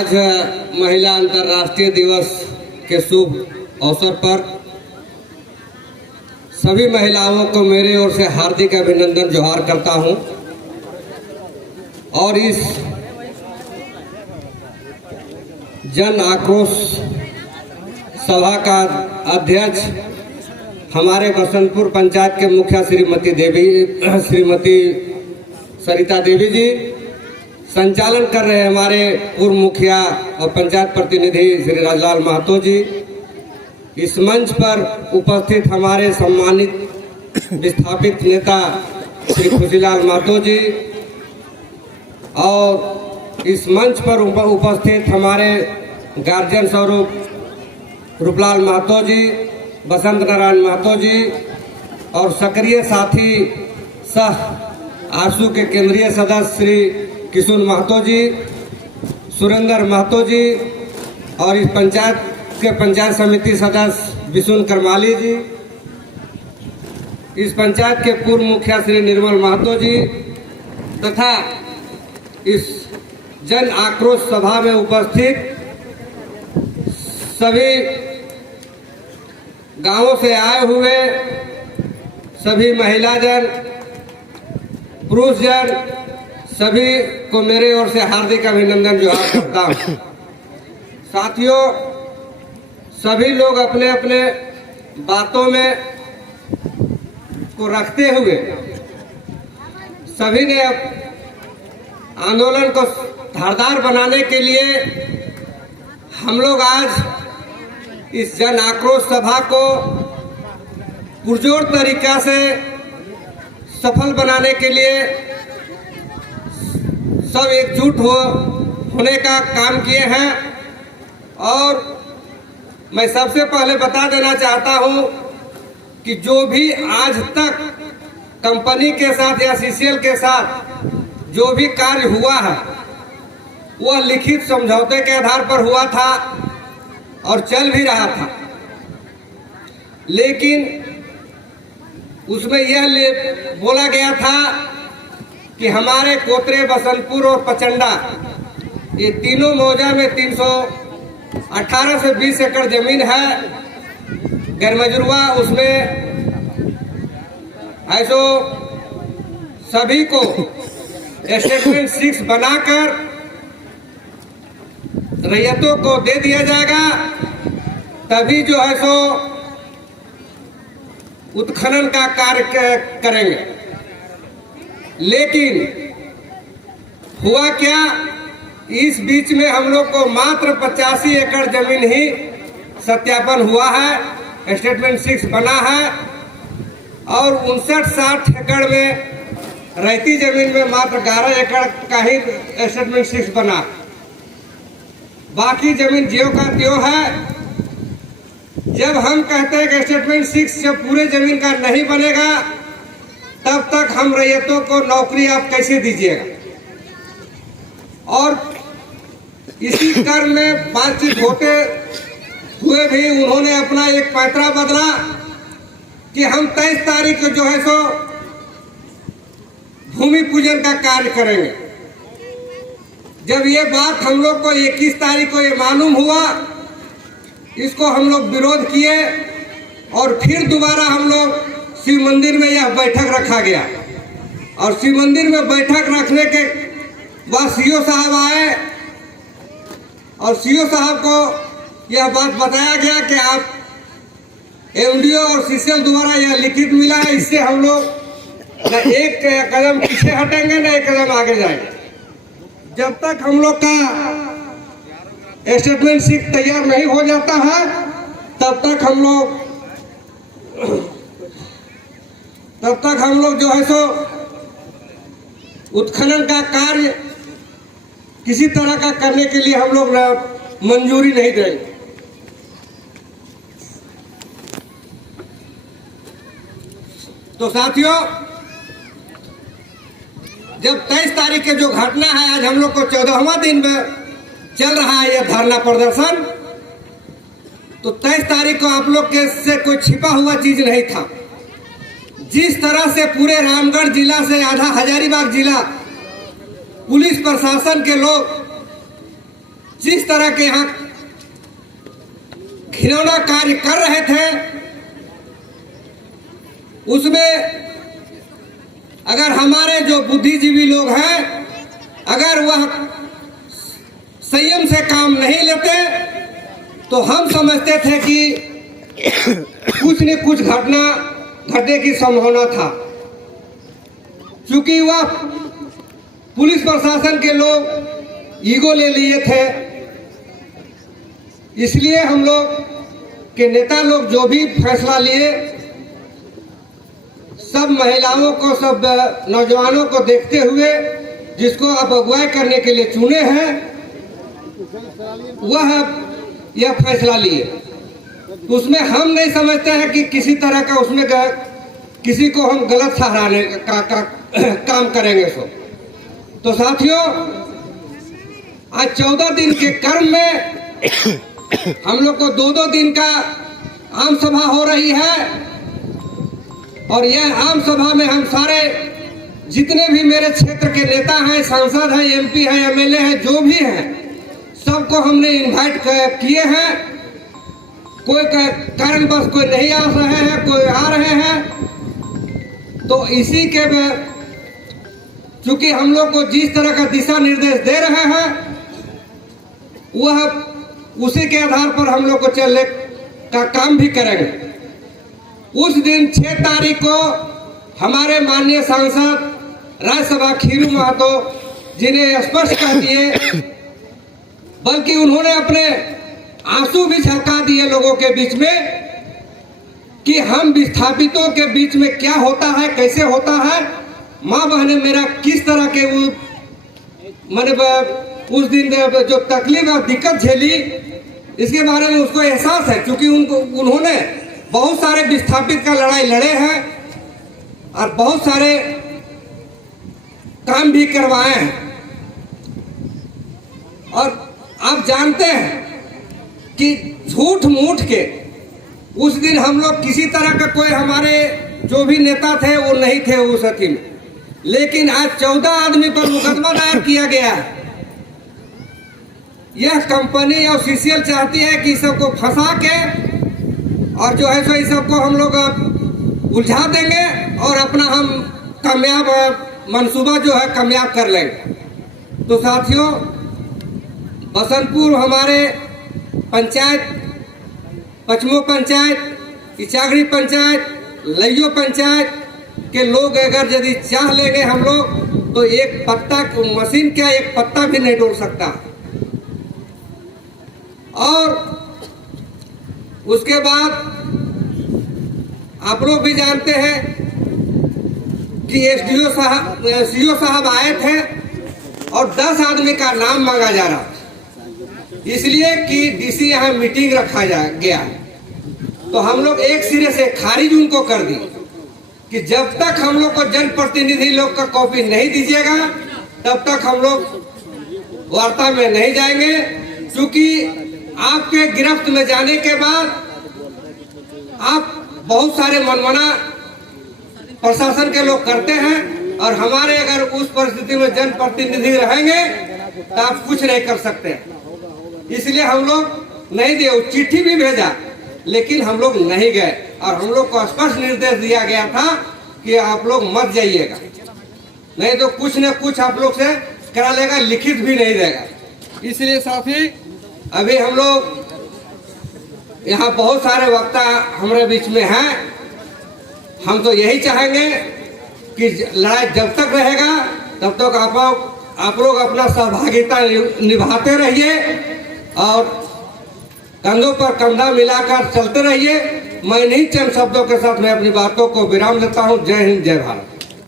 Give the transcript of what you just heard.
आज महिला अंतर्राष्ट्रीय दिवस के शुभ अवसर पर सभी महिलाओं को मेरे ओर से हार्दिक अभिनंदन जोहार करता हूं और इस जन आक्रोश सभा का अध्यक्ष हमारे बसंतपुर पंचायत के मुखिया श्रीमती सरिता देवी जी, संचालन कर रहे हमारे पूर्व मुखिया और पंचायत प्रतिनिधि श्री राजलाल महतो जी, इस मंच पर उपस्थित हमारे सम्मानित विस्थापित नेता श्री खुशीलाल महतो जी और इस मंच पर उपस्थित हमारे गार्जियन स्वरूप रूपलाल महतो जी, बसंत नारायण महतो जी और सक्रिय साथी सह आशु के केंद्रीय सदस्य श्री किशुन महतो जी, सुरेंद्र महतो जी और इस पंचायत के पंचायत समिति सदस्य विशुन करमाली जी, इस पंचायत के पूर्व मुखिया श्री निर्मल महतो जी तथा इस जन आक्रोश सभा में उपस्थित सभी गांवों से आए हुए सभी महिलाजन, पुरुषजन, सभी को मेरे ओर से हार्दिक अभिनंदन जोहार करता हूं। साथियों, सभी लोग अपने अपने बातों में को रखते हुए सभी ने आंदोलन को धारदार बनाने के लिए हम लोग आज इस जन आक्रोश सभा को पुरजोर तरीका से सफल बनाने के लिए सब एकजुट होने का काम किए हैं। और मैं सबसे पहले बता देना चाहता हूं कि जो भी आज तक कंपनी के साथ या सीसीएल के साथ जो भी कार्य हुआ है वह लिखित समझौते के आधार पर हुआ था और चल भी रहा था, लेकिन उसमें यह बोला गया था कि हमारे कोतरे, बसंतपुर और पचंडा ये तीनों मौजा में 318 से 20 एकड़ जमीन है। गैरमजरूआ उसमें ऐसो सभी को स्टेटमेंट 6 बनाकर रैयतों को दे दिया जाएगा, तभी जो है सो उत्खनन का कार्य करेंगे। लेकिन हुआ क्या, इस बीच में हम लोग को मात्र 85 एकड़ जमीन ही सत्यापन हुआ है, स्टेटमेंट 6 बना है और 59-60 एकड़ में रहती जमीन में मात्र 11 एकड़ का ही स्टेटमेंट 6 बना। बाकी जमीन ज्यों का त्यों है। जब हम कहते हैं कि स्टेटमेंट 6 जब पूरे जमीन का नहीं बनेगा तब तक हम रैयतों को नौकरी आप कैसे दीजिएगा। और इसी क्रम में बातचीत होते हुए भी उन्होंने अपना एक पैतरा बदला कि हम 23 तारीख को जो है सो भूमि पूजन का कार्य करेंगे। जब ये बात हम लोग को 21 तारीख को ये मालूम हुआ, इसको हम लोग विरोध किए और फिर दोबारा हम लोग शिव मंदिर में यह बैठक रखा गया। और शिव मंदिर में बैठक रखने के बाद सीओ साहब आए और सीओ साहब को यह बात बताया गया कि आप एमडीओ और सीसीएल द्वारा यह लिखित मिला है, इससे हम लोग न एक कदम पीछे हटेंगे न एक कदम आगे जाएंगे। जब तक हम लोग का स्टेटमेंट 6 तैयार नहीं हो जाता है तब तक हम लोग जो है सो उत्खनन का कार्य किसी तरह का करने के लिए हम लोग मंजूरी नहीं देंगे। तो साथियों, जब 23 तारीख के जो घटना है, आज हम लोग को 14वां दिन में चल रहा है यह धरना प्रदर्शन, तो 23 तारीख को आप लोग के से कोई छिपा हुआ चीज नहीं था। जिस तरह से पूरे रामगढ़ जिला से आधा हजारीबाग जिला पुलिस प्रशासन के लोग जिस तरह के यहाँ घिनौना कार्य कर रहे थे, उसमें अगर हमारे जो बुद्धिजीवी लोग हैं, अगर वह संयम से काम नहीं लेते तो हम समझते थे कि कुछ न कुछ घटना घटने की संभावना था। क्योंकि वह पुलिस प्रशासन के लोग ईगो ले लिए थे, इसलिए हम लोग के नेता लोग जो भी फैसला लिए, सब महिलाओं को, सब नौजवानों को देखते हुए जिसको आप अगुवाई करने के लिए चुने हैं, वह यह फैसला लिए। तो उसमें हम नहीं समझते हैं कि किसी तरह का उसमें किसी को हम गलत ठहराने का काम करेंगे। तो साथियों, आज 14 दिन के कर्म में हम लोग को 2-2 दिन का आम सभा हो रही है, और यह आम सभा में हम सारे जितने भी मेरे क्षेत्र के नेता हैं, सांसद हैं, एमपी हैं, एमएलए हैं, जो भी हैं, सबको हमने इनवाइट किए हैं। कोई कारणवश कोई नहीं आ रहे हैं, कोई आ रहे हैं। तो इसी के चूंकि हम लोग को जिस तरह का दिशा निर्देश दे रहे हैं, वह उसी के आधार पर हम लोग को चलने का काम भी करेंगे। उस दिन 6 तारीख को हमारे माननीय सांसद राज्यसभा खीरू महतो जी ने स्पष्ट कर दिए, बल्कि उन्होंने अपने आंसू भी झलका दिए लोगों के बीच में कि हम विस्थापितों के बीच में क्या होता है, कैसे होता है, माँ बहने मेरा किस तरह के उस दिन जो तकलीफ और दिक्कत झेली, इसके बारे में उसको एहसास है। क्योंकि उन्होंने बहुत सारे विस्थापित का लड़ाई लड़े हैं और बहुत सारे काम भी करवाए हैं। और आप जानते हैं कि झूठ मूठ के उस दिन हम लोग किसी तरह का कोई हमारे जो भी नेता थे वो नहीं थे उस अथी में, लेकिन आज 14 आदमी पर मुकदमा दायर किया गया है। यह कंपनी और सीसीएल चाहती है कि सबको फंसा के और जो है सो इस सबको हम लोग उलझा देंगे और अपना हम कामयाब मंसूबा जो है कामयाब कर लेंगे। तो साथियों, बसंतपुर हमारे पंचायत, पचमो पंचायत, इचागड़ी पंचायत, लइयो पंचायत के लोग अगर यदि चाह लेंगे हम लोग, तो एक पत्ता मशीन क्या एक पत्ता भी नहीं तोड़ सकता। और उसके बाद आप लोग भी जानते हैं कि एसडीओ साहब, सीओ साहब आए थे और 10 आदमी का नाम मांगा जा रहा था, इसलिए कि डीसी यहाँ मीटिंग रखा गया। तो हम लोग एक सिरे से खारिज उनको कर दी कि जब तक हम लोग को जनप्रतिनिधि लोग का कॉपी नहीं दीजिएगा, तब तक हम लोग वार्ता में नहीं जाएंगे। क्योंकि आपके गिरफ्त में जाने के बाद आप बहुत सारे मनमाना प्रशासन के लोग करते हैं, और हमारे अगर उस परिस्थिति में जनप्रतिनिधि रहेंगे तो आप कुछ नहीं कर सकते। इसलिए हम लोग नहीं दिए, चिट्ठी भी भेजा, लेकिन हम लोग नहीं गए। और हम लोग को स्पष्ट निर्देश दिया गया था कि आप लोग मत जाइएगा, नहीं तो कुछ न कुछ आप लोग से करा लेगा, लिखित भी नहीं देगा। इसलिए साथी, अभी हम लोग यहाँ बहुत सारे वक्ता हमारे बीच में हैं। हम तो यही चाहेंगे कि लड़ाई जब तक रहेगा तब तक आप लोग अपना सहभागिता निभाते रहिए और कंधों पर कंधा मिलाकर चलते रहिए। मैं इन्हीं चंद शब्दों के साथ मैं अपनी बातों को विराम देता हूँ। जय हिंद, जय भारत।